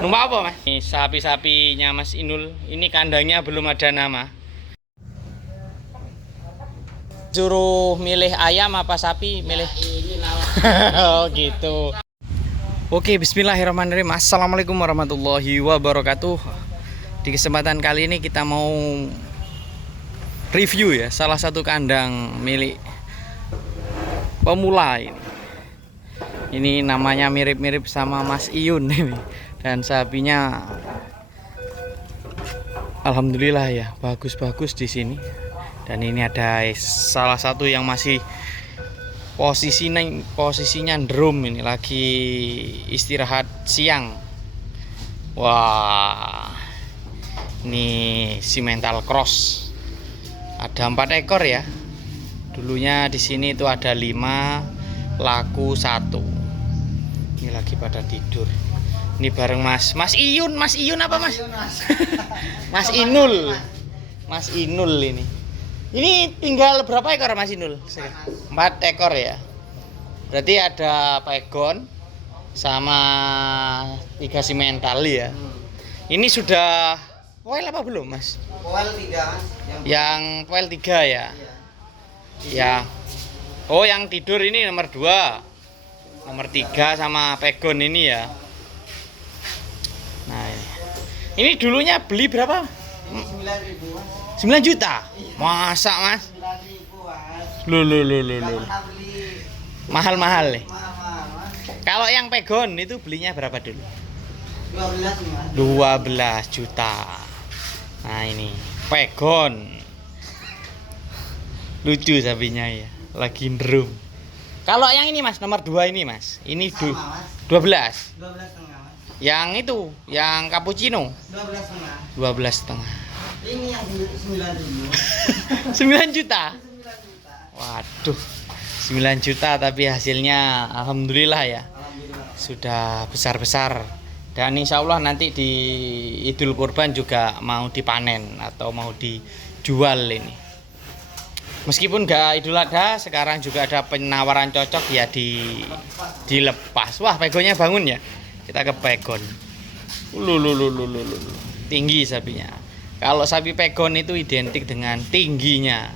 Numpak apa mas? Ini sapi-sapinya Mas Inul. Ini kandangnya belum ada nama. Suruh milih ayam apa sapi? Milih. Ini lawan. Oh gitu. Oke, bismillahirrahmanirrahim. Assalamualaikum warahmatullahi wabarakatuh. Di kesempatan kali ini kita mau review ya salah satu kandang milik pemula ini. Ini namanya mirip-mirip sama Mas Iyun ini. Dan sapinya alhamdulillah ya, bagus-bagus di sini. Dan ini ada salah satu yang masih posisinya drum, ini lagi istirahat siang. Wah, ini simental cross. Ada 4 ekor ya. Dulunya di sini itu ada 5, laku 1. Ini lagi pada tidur. Ini bareng Mas Iyun apa Mas? Mas Inul. Mas Inul ini. Ini tinggal berapa ekor Mas Inul? 4 ekor ya. Berarti ada pegon sama 3 simental ya. Ini sudah poil apa belum Mas? Poil 3 Mas. Yang poil 3 ya. Ya. Oh, yang tidur ini nomor 2. Nomor 3 sama pegon ini ya. Nah, ini dulunya beli berapa? Ini 9.000 Mas. 9 juta. Masa Mas? 9.000 Mas. Loh. Enggak pernah beli Mahal-mahal nih. mahal Mas. Kalau yang pegon itu belinya berapa dulu? 12 Mas. 12 juta. Nah, ini pegon. Lucu sapinya ya. Lagi ndrum. Kalau yang ini Mas, nomor 2 ini Mas. Ini Sama, Mas. 12. 12,5 Mas. Yang itu, yang cappuccino 12,5. 12,5. Ini yang 9.000. 9 juta. 9 juta. Waduh. 9 juta tapi hasilnya alhamdulillah ya. Alhamdulillah. Sudah besar-besar. Dan insya Allah nanti di Idul Kurban juga mau dipanen atau mau dijual ini. Meskipun gak Idul Adha, sekarang juga ada penawaran cocok ya dilepas. Wah, pegonnya bangun ya. Kita ke pegon. Tinggi sapinya. Kalau sapi pegon itu identik dengan tingginya.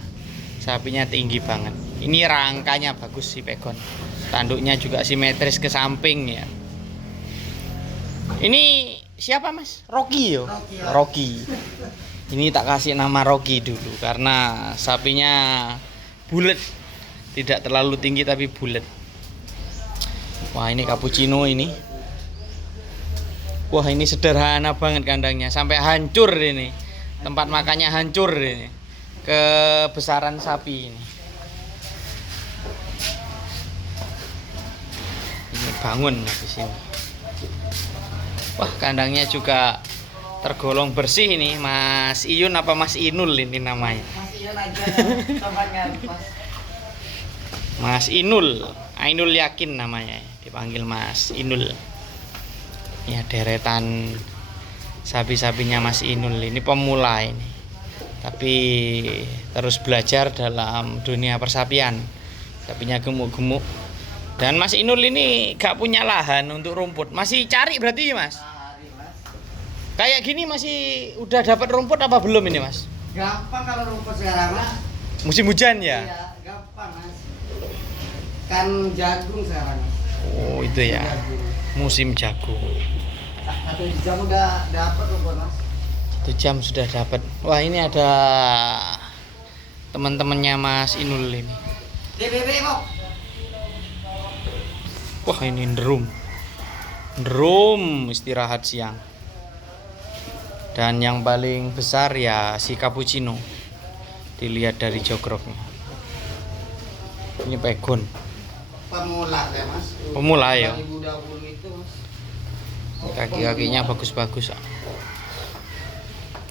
Sapinya tinggi banget. Ini rangkanya bagus sih pegon. Tanduknya juga simetris ke samping ya. Ini siapa Mas? Rocky yo. Rocky. Ini tak kasih nama Rocky dulu karena sapinya bulat. Tidak terlalu tinggi tapi bulat. Wah, ini cappuccino ini. Wah, ini sederhana banget kandangnya, sampai hancur ini. Tempat makannya hancur ini. Kebesaran sapi ini. Ini bangun di sini. Wah, kandangnya juga tergolong bersih ini. Mas Iyun apa Mas Inul ini namanya? Mas Iyon aja tempatnya Mas. Mas Inul, Ainul Yakin namanya, dipanggil Mas Inul. Ya, deretan sapi-sapinya Mas Inul ini pemula ini. Tapi terus belajar dalam dunia persapian. Sapinya gemuk-gemuk. Dan Mas Inul ini gak punya lahan untuk rumput. Masih cari berarti Mas? Hari Mas. Kayak gini masih udah dapat rumput apa belum ini Mas? Gampang kalau rumput sekarang Mas. Musim hujan ya? Iya, gampang Mas. Kan jagung sekarang. Oh, itu ya. Jagung. Musim jagung. 1 jam udah dapat rumput Mas. 1 jam sudah dapat. Wah, ini ada teman-temannya Mas Inul ini. DBB kok. Wah, ini drum istirahat siang. Dan yang paling besar ya si cappuccino. Dilihat dari jogroknya. Ini pegon. Pemula ya Mas. Pemula ya. 2020 itu Mas. Kaki-kakinya bagus-bagus.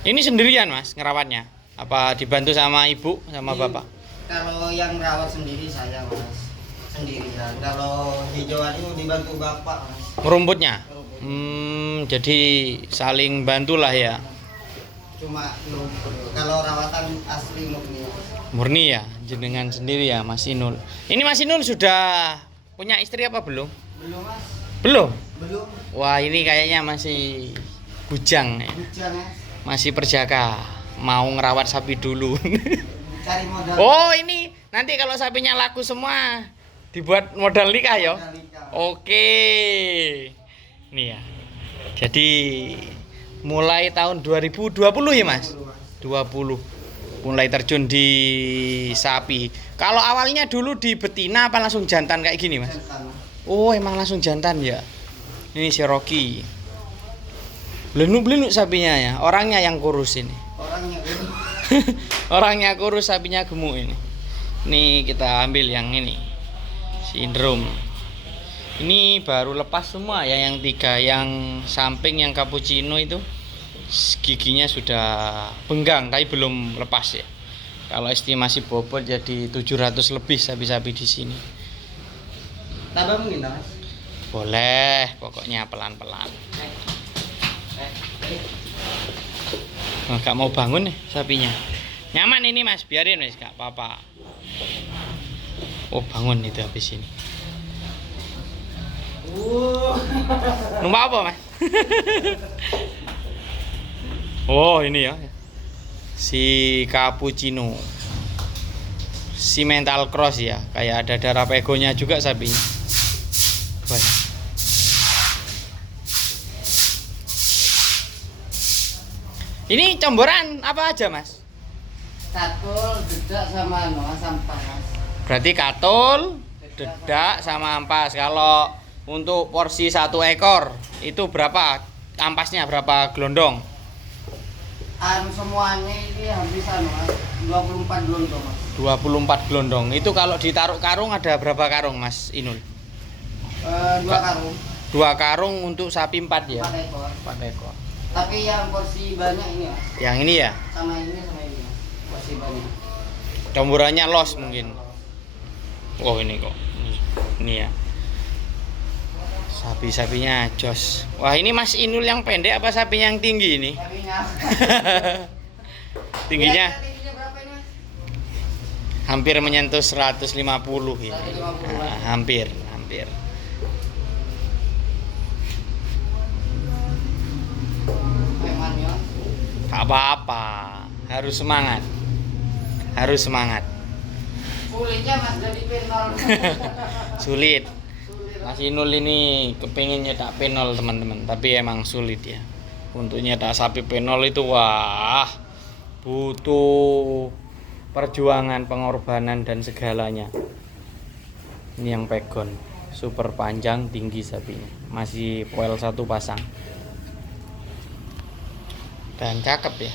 Ini sendirian Mas ngerawatnya? Apa dibantu sama ibu sama bapak? Kalau yang rawat sendiri saya Mas. Sendirian. Kalau hijauan itu dibantu bapak Mas. Rumputnya? Jadi saling bantulah ya. Cuma kalau rawatan asli murni Mas. Murni ya, jenengan sendiri ya Mas Inul. Ini Mas Inul sudah punya istri apa belum? Belum Mas. Belum? Belum. Wah, ini kayaknya masih bujang ya. Bujang ya. Masih perjaka. Mau ngerawat sapi dulu. Cari modal. Oh, ini nanti kalau sapinya laku semua dibuat modal nikah ya. Modal nikah. Oke. Nih ya. Jadi mulai tahun 2020 ya, Mas? 20. Mulai terjun di sapi. Kalau awalnya dulu di betina apa langsung jantan kayak gini, Mas? Jantan. Oh, emang langsung jantan ya. Ini si Rocky. Belenuk-belenuk sapinya ya. Orangnya yang kurus ini. Orangnya gitu. Orangnya kurus, sapinya gemuk ini. Nih kita ambil yang ini. Sindrom. Ini baru lepas semua ya yang 3, yang samping yang cappuccino itu giginya sudah benggang tapi belum lepas ya. Kalau estimasi bobot jadi 700 lebih sapi-sapi di sini. Tambah mungkin, Mas. Boleh, pokoknya pelan-pelan. Gak mau bangun nih sapinya. Nyaman ini, Mas, biarin Mas, gak apa-apa. Oh, bangun itu habis ini. Numpak apa, Mas? Oh, ini ya. Si cappuccino. Si mental cross ya. Kayak ada darah pegonya juga sapinya. Banyak. Ini comboran apa aja, Mas? Katul, dedak sama sampah, Mas. Berarti katul, dedak sama ampas. Kalau untuk porsi 1 ekor itu berapa? Ampasnya berapa gelondong? Semuanya ini habis Mas. 24 gelondong, Mas. 24 gelondong. Itu kalau ditaruh karung ada berapa karung, Mas Inul? 2 karung. 2 karung untuk sapi 4 ya? 4 ekor. 4 ekor. Tapi yang porsi banyak ini, Mas. Yang ini ya? Sama ini, Mas. Porsi banyak. Comborannya los mungkin. Oh, ini kok. Ini ya. Sapi-sapinya jos. Wah, ini Mas Inul yang pendek apa sapinya yang tinggi ini? Sapinya. Tingginya Tingginya berapa ini, Mas? hampir menyentuh 150 ini. 150. Nah, hampir. Memangnya. Gak apa-apa. Harus semangat. Sulitnya, Mas, jadi penol. Sulit. Mas Inul ini kepingin nyetak penol, teman-teman, tapi emang sulit ya. Untuk nyetak sapi penol itu wah, butuh perjuangan, pengorbanan dan segalanya. Ini yang pegon, super panjang, tinggi sapinya. Masih poel 1 pasang. Dan cakep ya.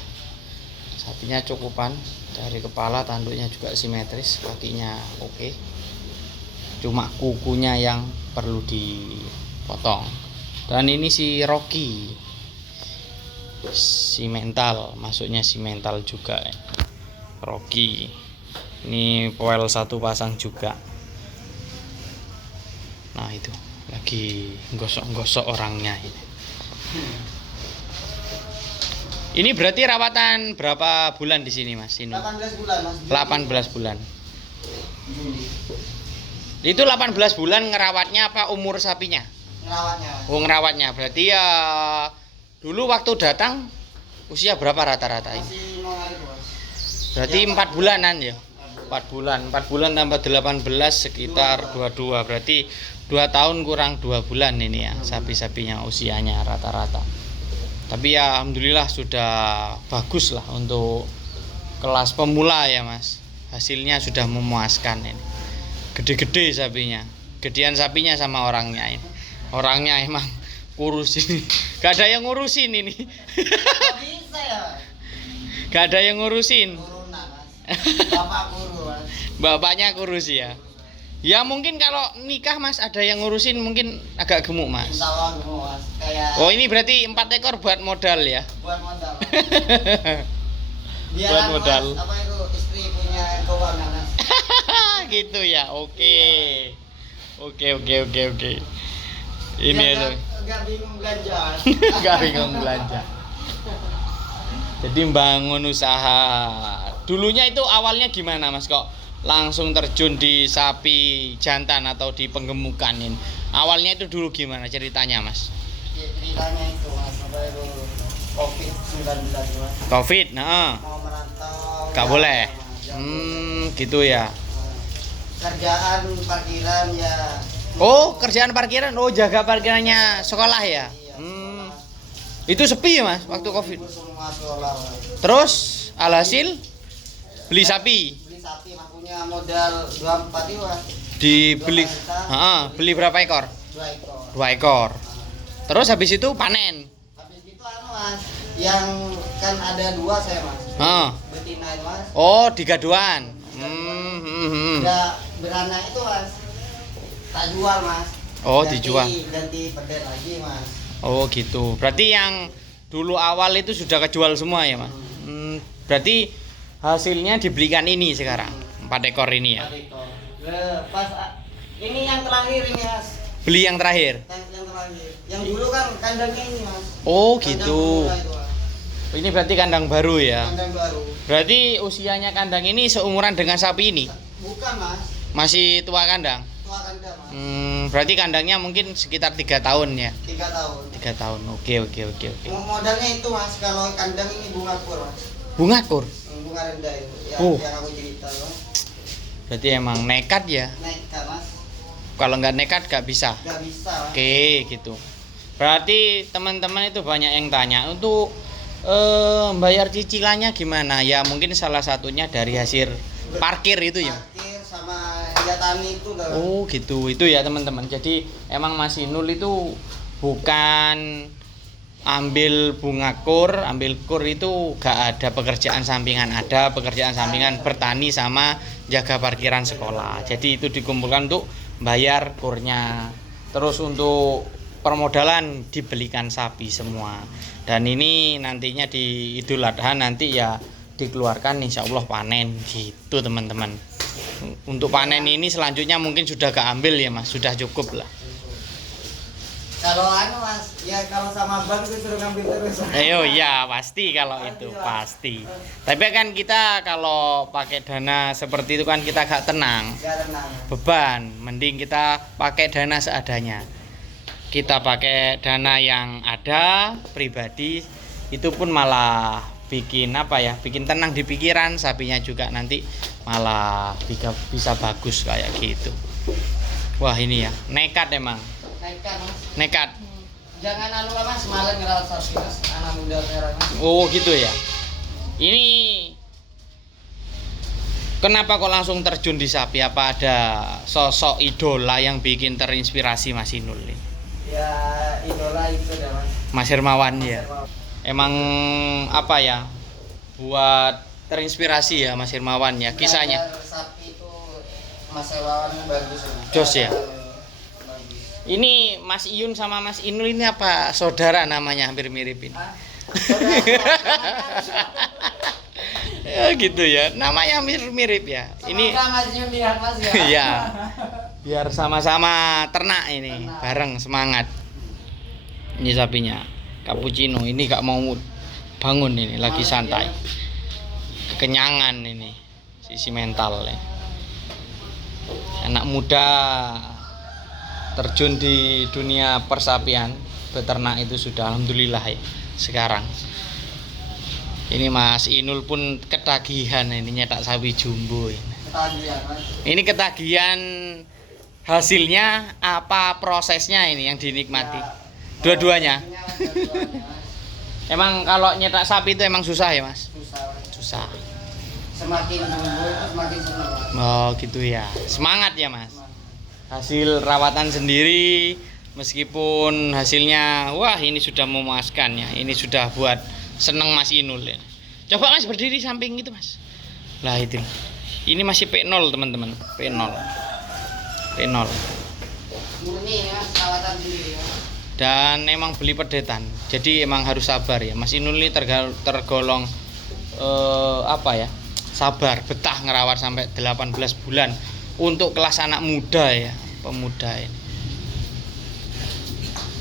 Sapinya cukupan, dari kepala tanduknya juga simetris, kakinya oke. Cuma kukunya yang perlu dipotong. Dan ini si Rocky, si mental, masuknya si mental juga ya. Rocky ini poel 1 pasang juga. Nah, itu lagi gosok-gosok orangnya ini. Ini berarti rawatan berapa bulan di sini, Mas? Ini 18 bulan, Mas. 18 bulan. Juli. Itu 18 bulan ngerawatnya apa umur sapinya? Ngerawatnya, Mas. Oh, ngerawatnya. Berarti ya dulu waktu datang usia berapa rata-rata ini? Masih mau ngarit, Mas. Berarti 4 bulanan ya? 4 bulan. 4 bulan tambah 18 sekitar 22. Berarti 2 tahun kurang 2 bulan ini ya sapi-sapinya usianya rata-rata. Tapi ya alhamdulillah sudah bagus lah untuk kelas pemula ya, Mas. Hasilnya sudah memuaskan ini. Gede-gede sapinya. Gedean sapinya sama orangnya ini. Orangnya emang kurus ini. Gak ada yang ngurusin ini. Kok bisa ya? Gak ada yang ngurusin. Turunan, Mas. Bapak guru, Mas. Bapaknya kurus ya. Ya mungkin kalau nikah, Mas, ada yang ngurusin mungkin agak gemuk, Mas. Insya Allah gemuk, Mas. Kayak Oh, ini berarti 4 ekor buat modal ya. buat modal, Mas. Buat Biar modal. Mas, apa itu istri punya keuangan, Mas. Gitu ya. Oke. Ini Biar itu. Enggak bingung belanja, Mas. Gak bingung belanja. Jadi bangun usaha. Dulunya itu awalnya gimana, Mas, kok langsung terjun di sapi jantan atau di penggemukan ini. Awalnya itu dulu gimana ceritanya Mas? Ya, ceritanya itu Mas, sampai itu COVID-19 Mas. Covid, nah, Mau merantau. nggak ya, boleh. Mas, ya boleh. Gitu ya. Kerjaan parkiran ya. Oh, kerjaan parkiran, oh jaga parkirannya sekolah ya. Iya, Itu sepi ya Mas waktu Covid. libur semua sekolah Mas. Terus alhasil beli sapi, Beli sapi Mas, punya modal 24 itu Mas. dibeli, beli berapa ekor? 2 ekor. 2 ekor. Terus habis itu panen. Habis itu Mas, yang kan ada 2 saya Mas. Heeh. Betina itu Mas. Oh, digaduan. Udah beranak itu Mas. Tak jual Mas. Oh, dijual. Ganti pedet lagi Mas. Oh, gitu. Berarti yang dulu awal itu sudah kejual semua ya, Mas? Berarti hasilnya dibelikan ini sekarang. 4 ekor ini ya. 4 ekor. Pas ini yang terakhir ini Mas. Beli yang terakhir. Yang terakhir. Yang dulu kan kandangnya ini Mas. Oh, Kandang gitu. pemula itu, Mas. Ini berarti kandang baru ya. Kandang baru. Berarti usianya kandang ini seumuran dengan sapi ini? Bukan Mas. Masih tua kandang? Tua kandang Mas. Berarti kandangnya mungkin sekitar 3 tahun ya. 3 tahun. 3 tahun. Oke. Modalnya itu Mas, kalau kandang ini bunga kur Mas. Bunga kur. Bunga rendah itu. Yang aku cerita Mas. Berarti emang nekat ya. Nekat Mas. Kalau nggak nekat nggak bisa. Nggak bisa Mas. Oke, gitu. Berarti teman-teman itu banyak yang tanya untuk bayar cicilannya gimana? Ya mungkin salah satunya dari hasil parkir itu ya. Parkir sama jatani itu dah. Oh gitu, itu ya teman-teman. Jadi emang Mas Inul itu bukan ambil bunga kur, ambil kur itu gak ada pekerjaan sampingan, ada pekerjaan sampingan bertani sama jaga parkiran sekolah. Jadi itu dikumpulkan untuk bayar kurnya. Terus untuk permodalan dibelikan sapi semua. Dan ini nantinya di Idul Adha nanti ya dikeluarkan insya Allah panen gitu teman-teman. Untuk panen ini selanjutnya mungkin sudah gak ambil ya Mas, sudah cukup lah. Kalau Mas, ya kalau sama bang itu suruh ngambil terus. Ayo ya pasti kalau itu pasti. Tapi kan kita kalau pakai dana seperti itu kan kita gak tenang. Gak tenang. Beban, mending kita pakai dana seadanya. Kita pakai dana yang ada pribadi itu pun malah bikin apa ya? Bikin tenang di pikiran, sapinya juga nanti malah bisa bagus kayak gitu. Wah ini ya nekat emang. Nekat Mas. Nekat. Jangan anu lah Mas, malah ngerawat sapi Mas, anak muda sekarang Mas. Oh gitu ya. Ini kenapa kok langsung terjun di sapi? Apa ada sosok idola yang bikin terinspirasi Mas Inul ini? Ya idola itu dah Mas. Mas Hermawan ya. Emang apa ya? Buat terinspirasi ya Mas Hermawan ya kisahnya. Sapi itu Mas Hermawan bagus Mas. Jos ya. Ini Mas Iyun sama Mas Inul ini apa saudara namanya hampir mirip ini? Ya gitu ya, namanya mirip ya. Ini Mas Yun lihat Mas ya. ya. Biar sama-sama ternak ini, bareng semangat. Ini sapinya, cappuccino ini gak mau bangun ini, lagi santai. Kekenyangan ini, sisi mental ya. Anak muda terjun di dunia persapian beternak itu sudah alhamdulillah ya sekarang. Ini Mas Inul pun ketagihan ini nyetak sapi jumbo ini. Ketagihan Mas. Ini ketagihan hasilnya apa prosesnya ini yang dinikmati? Dua-duanya. Emang kalau nyetak sapi itu emang susah ya Mas? Susah. Semakin jumbo itu semakin senang Mas. Oh gitu ya. Semangat ya Mas. Hasil rawatan sendiri meskipun hasilnya wah ini sudah memuaskan ya. Ini sudah buat seneng Mas Inul ya. Coba Mas berdiri samping itu Mas. Lah itu. Ini masih P0 teman-teman. P0. P0. Murni Mas, rawatan sendiri ya. Dan emang beli pedetan. Jadi emang harus sabar ya. Mas Inul ini tergolong apa ya? Sabar, betah ngerawat sampai 18 bulan. Untuk kelas anak muda ya, pemuda ini.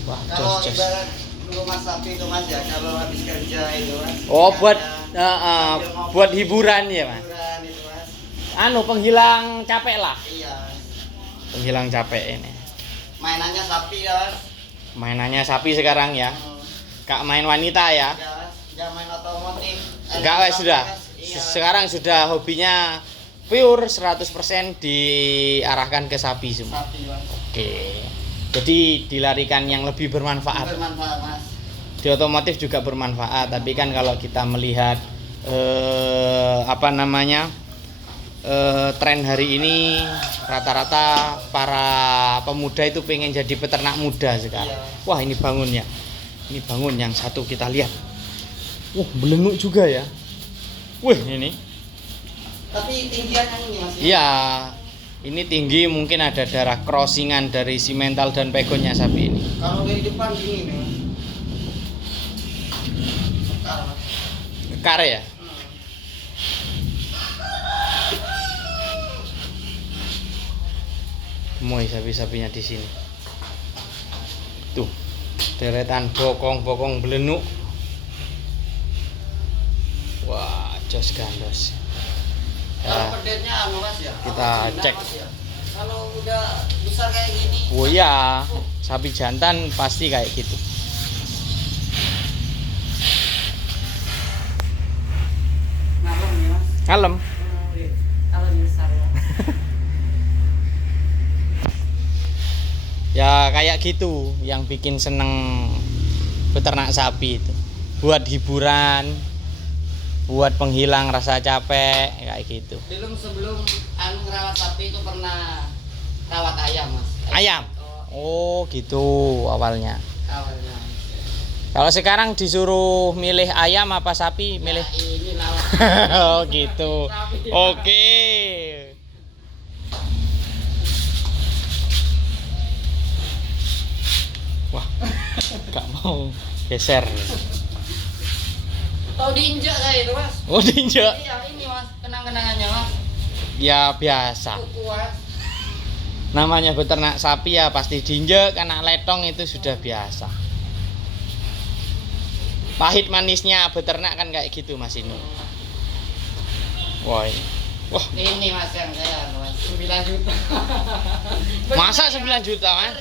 Wah, Kalau jos. ibarat rumah sapi itu Mas ya, kalau habis kerja itu Mas. Oh, kerja, buat sambil ngopi, buat hiburan ya, Mas. hiburan itu Mas. anu penghilang capek lah. Iya. Penghilang capek ini. Mainannya sapi ya Mas. Mainannya sapi sekarang ya. Kak main wanita ya. Ya Mas. Jangan main otomotif. Enggak wes sudah. Iya. Sekarang sudah hobinya pure 100% diarahkan ke sapi semua. Sapi Mas. Oke. Jadi dilarikan yang lebih bermanfaat. Bermanfaat Mas. Di otomotif juga bermanfaat, tapi kan kalau kita melihat tren hari ini rata-rata para pemuda itu pengen jadi peternak muda sekarang. Iya. Wah, ini bangunnya. Ini bangun yang satu kita lihat. Wah, belenguk juga ya. Wih, ini. Tapi tinggiannya ini Mas. Iya. Ini tinggi, mungkin ada darah crossingan dari simental dan pegonnya sapi ini. Kalau dari depan gini nih Mas. Sekar Mas. Kekar ya? Gemoy sapi-sapinya di sini. Tuh, deretan bokong-bokong belenuk. Wah, jos gandos. Kalau Ya, pedetnya anu Mas ya. kita apa, jinak, cek. Mas, ya? Kalau udah besar kayak gini. oh iya, sapi jantan pasti kayak gitu. Ngalem ya Mas. Kalem. Kalau besar ya. Ya kayak gitu yang bikin seneng beternak sapi itu. Buat hiburan, buat penghilang rasa capek kayak gitu. Sebelum anu ngerawat sapi itu pernah rawat ayam Mas. Ayam. Oh, Oh, gitu awalnya. awalnya. Kalau sekarang disuruh milih ayam apa sapi, milih. Ya, ini rawat. Oh, gitu. Oke. Wah, nggak mau geser. Tahu diinjak saya itu Mas. Oh, diinjak. Iya ini Mas, kenang-kenangannya Mas. Ya biasa. Kuku Mas. Namanya beternak sapi ya pasti diinjek, anak letong itu sudah biasa. Pahit manisnya beternak kan kayak gitu Mas ini. Wah, ini. Wah, Ini Mas yang saya Mas, 9 juta. masa 9 juta Mas?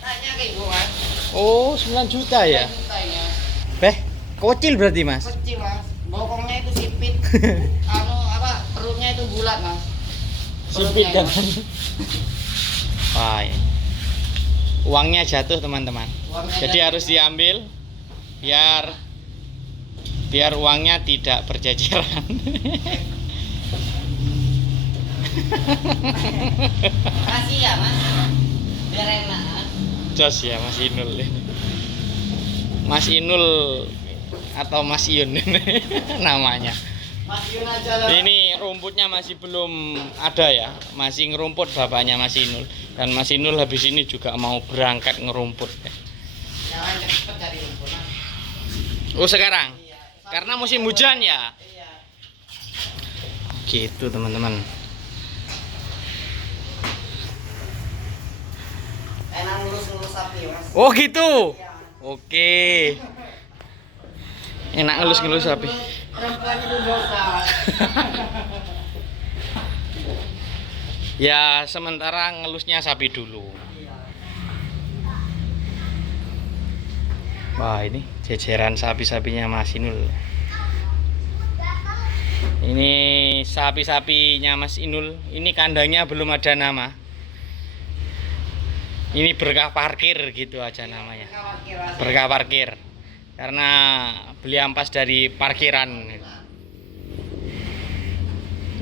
Tanya ke Ibu Mas. Oh, 9 juta 9 ya? juta ini Mas. Beh, kocil berarti Mas. Kecil Mas. Bokongnya itu sipit. Anu apa? Perutnya itu bulat Mas. Sipit Perutnya, dan Mas. wah, ini. Uangnya jatuh teman-teman. Uangnya Jadi jatuh. harus diambil biar uangnya tidak berjajaran. Kasih ya Mas. Biar enak. Mas. Jos ya Mas Inul ini. Mas Inul atau Mas Yun namanya. Mas Yun aja lah. Ini rumputnya masih belum ada ya, masih ngerumput bapaknya Mas Inul. Dan Mas Inul habis ini juga mau berangkat ngerumput. Jangan cepet cari rumput Mas. Oh sekarang? Iya. Karena musim hujan ya? Iya. Gitu teman-teman. Enak ngurus-ngurus sapi Mas. Oh gitu? Iya. Oke. Enak ngelus-ngelus sapi. Perempuan itu dosa. Ya sementara ngelusnya sapi dulu. Wah ini jejeran sapi-sapinya Mas Inul. Ini sapi-sapinya Mas Inul. Ini kandangnya belum ada nama. Ini berkah parkir gitu aja namanya. Berkah parkir. Karena beli ampas dari parkiran.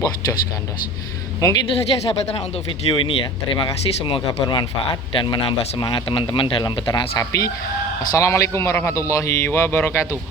Wah jos gandos. Mungkin itu saja sahabat ternak untuk video ini ya. Terima kasih, semoga bermanfaat dan menambah semangat teman-teman dalam beternak sapi. Assalamualaikum warahmatullahi wabarakatuh.